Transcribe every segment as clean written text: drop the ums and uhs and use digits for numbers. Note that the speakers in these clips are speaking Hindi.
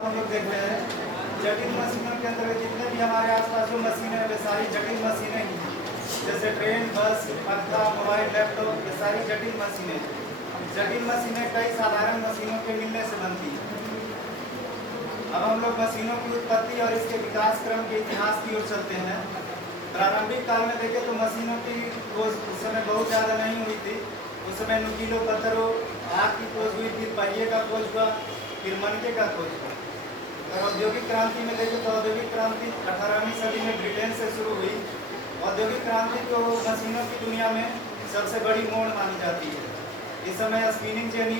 हम लोग देख रहे हैं जटिल मशीनों के अंदर जितने भी हमारे आसपास जो मशीनें हैं वे सारी जटिल मशीनें ही हैं। जैसे ट्रेन, बस, पंखा, मोबाइल, लैपटॉप, ये सारी जटिल मशीनें हैं। जटिल मशीनें कई साधारण मशीनों के मिलने से बनती हैं। अब हम लोग मशीनों की उत्पत्ति और इसके विकास क्रम के इतिहास की ओर चलते हैं। प्रारंभिक काल में देखें तो मशीनों की खोज उस समय बहुत ज़्यादा नहीं हुई थी। उस समय नुकीलों पत्थरों, आग की खोज हुई थी, पहिए का खोज हुआ, फिर मनके का खोज हुआ। और औद्योगिक क्रांति में देखें तो औद्योगिक क्रांति 18वीं सदी में ब्रिटेन से शुरू हुई। औद्योगिक क्रांति को मशीनों की दुनिया में सबसे बड़ी मोड़ मानी जाती है। इस समय spinning jenny,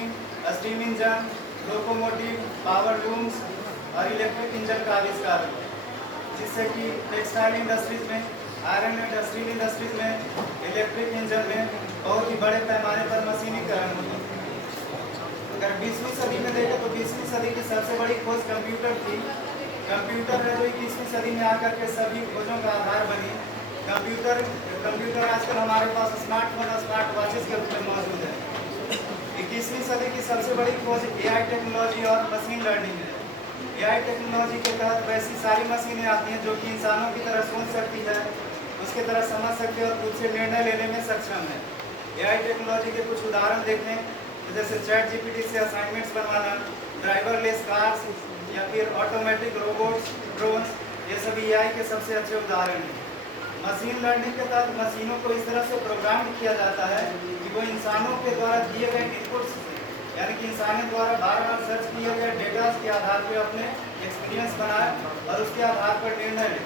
steam engine, locomotive, power looms और इलेक्ट्रिक इंजन का आविष्कार हुआ, जिससे कि टेक्सटाइल इंडस्ट्रीज में, आयरन एंड स्टील इंडस्ट्रीज में, इलेक्ट्रिक इंजन में बहुत ही बड़े पैमाने पर मशीनीकरण हुई। अगर 20वीं सदी में देखें तो 20वीं सदी की सबसे बड़ी खोज कंप्यूटर थी। कंप्यूटर है जो 21वीं सदी में आकर के सभी खोजों का आधार बनी। कंप्यूटर आजकल हमारे पास स्मार्टफोन और स्मार्ट वॉचेस के रूप में मौजूद है। 21वीं सदी की सबसे बड़ी खोज एआई टेक्नोलॉजी और मशीन लर्निंग है। एआई टेक्नोलॉजी के तहत वैसी सारी मशीनें आती हैं जो कि इंसानों की तरह सोच सकती है, उसके तरह समझ सकती है और खुद से निर्णय लेने में सक्षम है। एआई टेक्नोलॉजी के कुछ उदाहरण देखें तो जैसे चैट जीपीटी से असाइनमेंट्स बनवाना, ड्राइवरलेस कार्स या फिर ऑटोमेटिक रोबोट्स, ड्रोन्स, ये सभी एआई के सबसे अच्छे उदाहरण हैं। मशीन लर्निंग के तहत मशीनों को इस तरह से प्रोग्राम किया जाता है कि वो इंसानों के द्वारा दिए गए इनपुट्स, यानी कि इंसानों द्वारा बार बार सर्च किए गए डेटा के आधार पर अपने एक्सपीरियंस बनाए और उसके आधार पर निर्णय ले।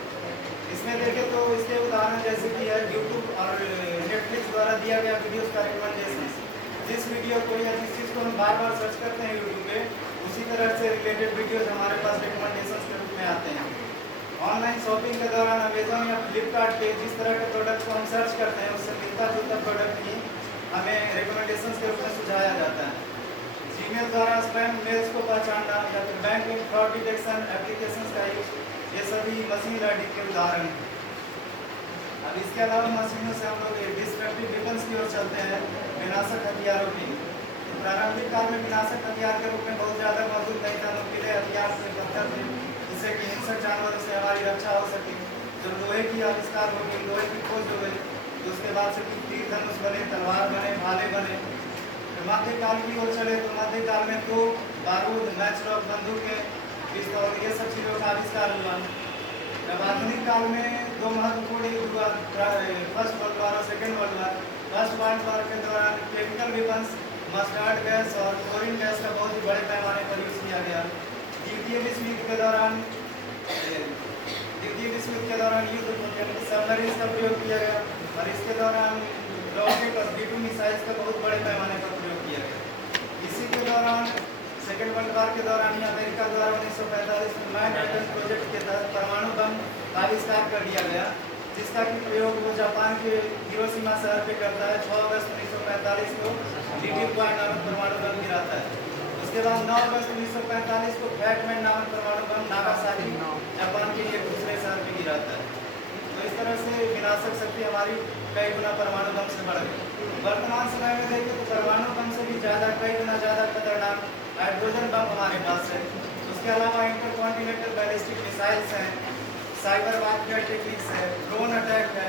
इसमें देखें तो इसके उदाहरण जैसे कि है यूट्यूब और नेटफ्लिक्स द्वारा दिया गया वीडियोस का रिकमेंडेशन। जिस वीडियो को या जिस चीज़ को हम बार बार सर्च करते हैं यूट्यूब पे, उसी तरह से रिलेटेड वीडियोस हमारे पास रिकमेंडेशन के रूप में आते हैं। ऑनलाइन शॉपिंग के दौरान अमेजोन या फ्लिपकार्ट पे जिस तरह के प्रोडक्ट को हम सर्च करते हैं उससे मिलता जुलता प्रोडक्ट ही हमें रिकमेंडेशन के रूप में सुझाया जाता है। जीमेल द्वारा स्पैम मेल्स को पहचानना या फिर बैंक में फ्रॉड डिटेक्शन एप्लीकेशंस का यूज, ये सभी मशीन लर्निंग के उदाहरण हैं। अब इसके अलावा मशीनों से हम लोग डिस्ट्रक्टिव वेपन्स की ओर चलते हैं, विनाशक हथियारों की। प्रारंभिक काल में विनाशक हथियार के रूप में बहुत ज़्यादा मौजूद नहीं था। नुकीले हथियार से पत्थर थे जिससे कि हिंसक जानवरों से हमारी रक्षा हो सके। जब लोहे की आविष्कार हो गई, लोहे की खोज हो गई, तो उसके बाद से तीर धनुष बने, तलवार बने, भाले बने। मध्यकाल की ओर चले तो मध्यकाल में तो बारूद, मैचलॉक, बंदूकें, पिस्तौल, ये सब चीज़ों का आविष्कार हुआ। जब आधुनिक काल में दो महत्वपूर्ण युद्ध हुआ, फर्स्ट वर्ल्ड वॉर और second world war. First world war के दौरान केमिकल वेपन्स, मस्टर्ड गैस और क्लोरीन गैस का बहुत ही बड़े पैमाने पर यूज़ किया गया। द्वितीय विश्व युद्ध के दौरान युद्ध सबमरीन्स का प्रयोग किया गया और इसके दौरान रॉकेट और B-2 मिसाइल्स का बहुत बड़े पैमाने पर प्रयोग किया गया। इसी के दौरान सेकेंड वर्ल्ड वॉर के दौरान ही अमेरिका द्वारा 1945 में मैनहट्टन प्रोजेक्ट के तहत परमाणु बम का आविष्कार कर दिया गया, जिसका कि प्रयोग वो जापान के हिरोशिमा शहर पे करता है। 6 अगस्त 1945 को DD-1 नामक परमाणु बम गिराता है। उसके बाद 9 अगस्त 1945 को फैटमैन नामक परमाणु बम नागासाकी जापान के एक दूसरे शहर पे गिराता है। तो इस तरह से विनाशक शक्ति हमारी कई गुना परमाणु बम से बढ़ गई। वर्तमान समय में देखें तो परमाणु बम से भी ज़्यादा, कई गुना ज़्यादा खतरनाक हाइड्रोजन बम हमारे पास है। उसके अलावा इंटरकॉन्टिनेंटल बैलिस्टिक मिसाइल्स हैं, साइबर वारफेयर टेक्निक्स है, ड्रोन अटैक है।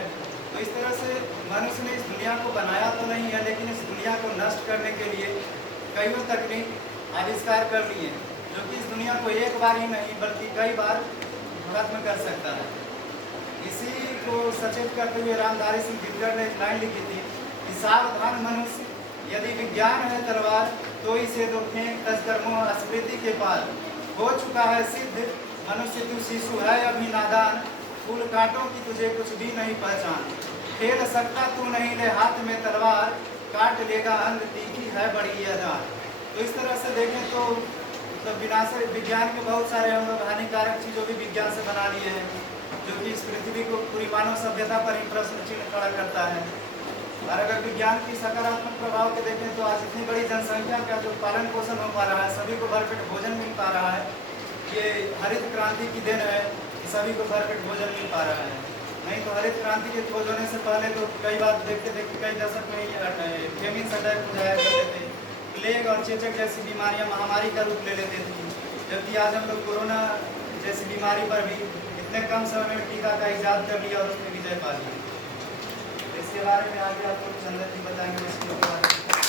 तो इस तरह से मनुष्य ने इस दुनिया को बनाया तो नहीं है, लेकिन इस दुनिया को नष्ट करने के लिए कईयों तकनीक आविष्कार कर लिए, जो कि इस दुनिया को एक बार ही नहीं बल्कि कई बार खत्म कर सकता है। इसी को सचेत करते हुए रामधारी सिंह दिनकर ने एक लाइन लिखी थी कि सावधान मनुष्य, यदि विज्ञान है तलवार तो इसे दो फेंक तस्कर मोह स्मृति के पार। हो चुका है सिद्ध मनुष्य तू शिशु है अभी नादान, फूल कांटों की तुझे कुछ भी नहीं पहचान। खेल सकता तू नहीं ले हाथ में तलवार, काट लेगा अंग तीखी है बड़ी ये जान। तो इस तरह से देखें तो मतलब विनाशक विज्ञान के बहुत सारे हम लोग हानिकारक चीज़ों भी विज्ञान से बना लिए हैं, जो कि इस पृथ्वी को पूरी मानव सभ्यता पर ही प्रश्न चिन्ह खड़ा करता है। और अगर विज्ञान की सकारात्मक प्रभाव के देखें तो आज इतनी बड़ी जनसंख्या का जो पालन पोषण हो पा रहा है, सभी को भरपेट भोजन मिल पा रहा है, ये हरित क्रांति की देन है कि सभी को भरपेट भोजन मिल पा रहा है। नहीं तो हरित क्रांति के खोज होने से पहले तो कई बार देखते देखते कई दशक में फेमिन अटैक हो जाया करते थे, प्लेग और चेचक जैसी बीमारियां महामारी का रूप ले लेती थी। जबकि आज हम लोग कोरोना जैसी बीमारी पर भी इतने कम समय में टीका का इजाद कर लिया और उसमें विजय पा ली। इसके बारे में आगे आपको चंदन जी बताएंगे इसके बारे में।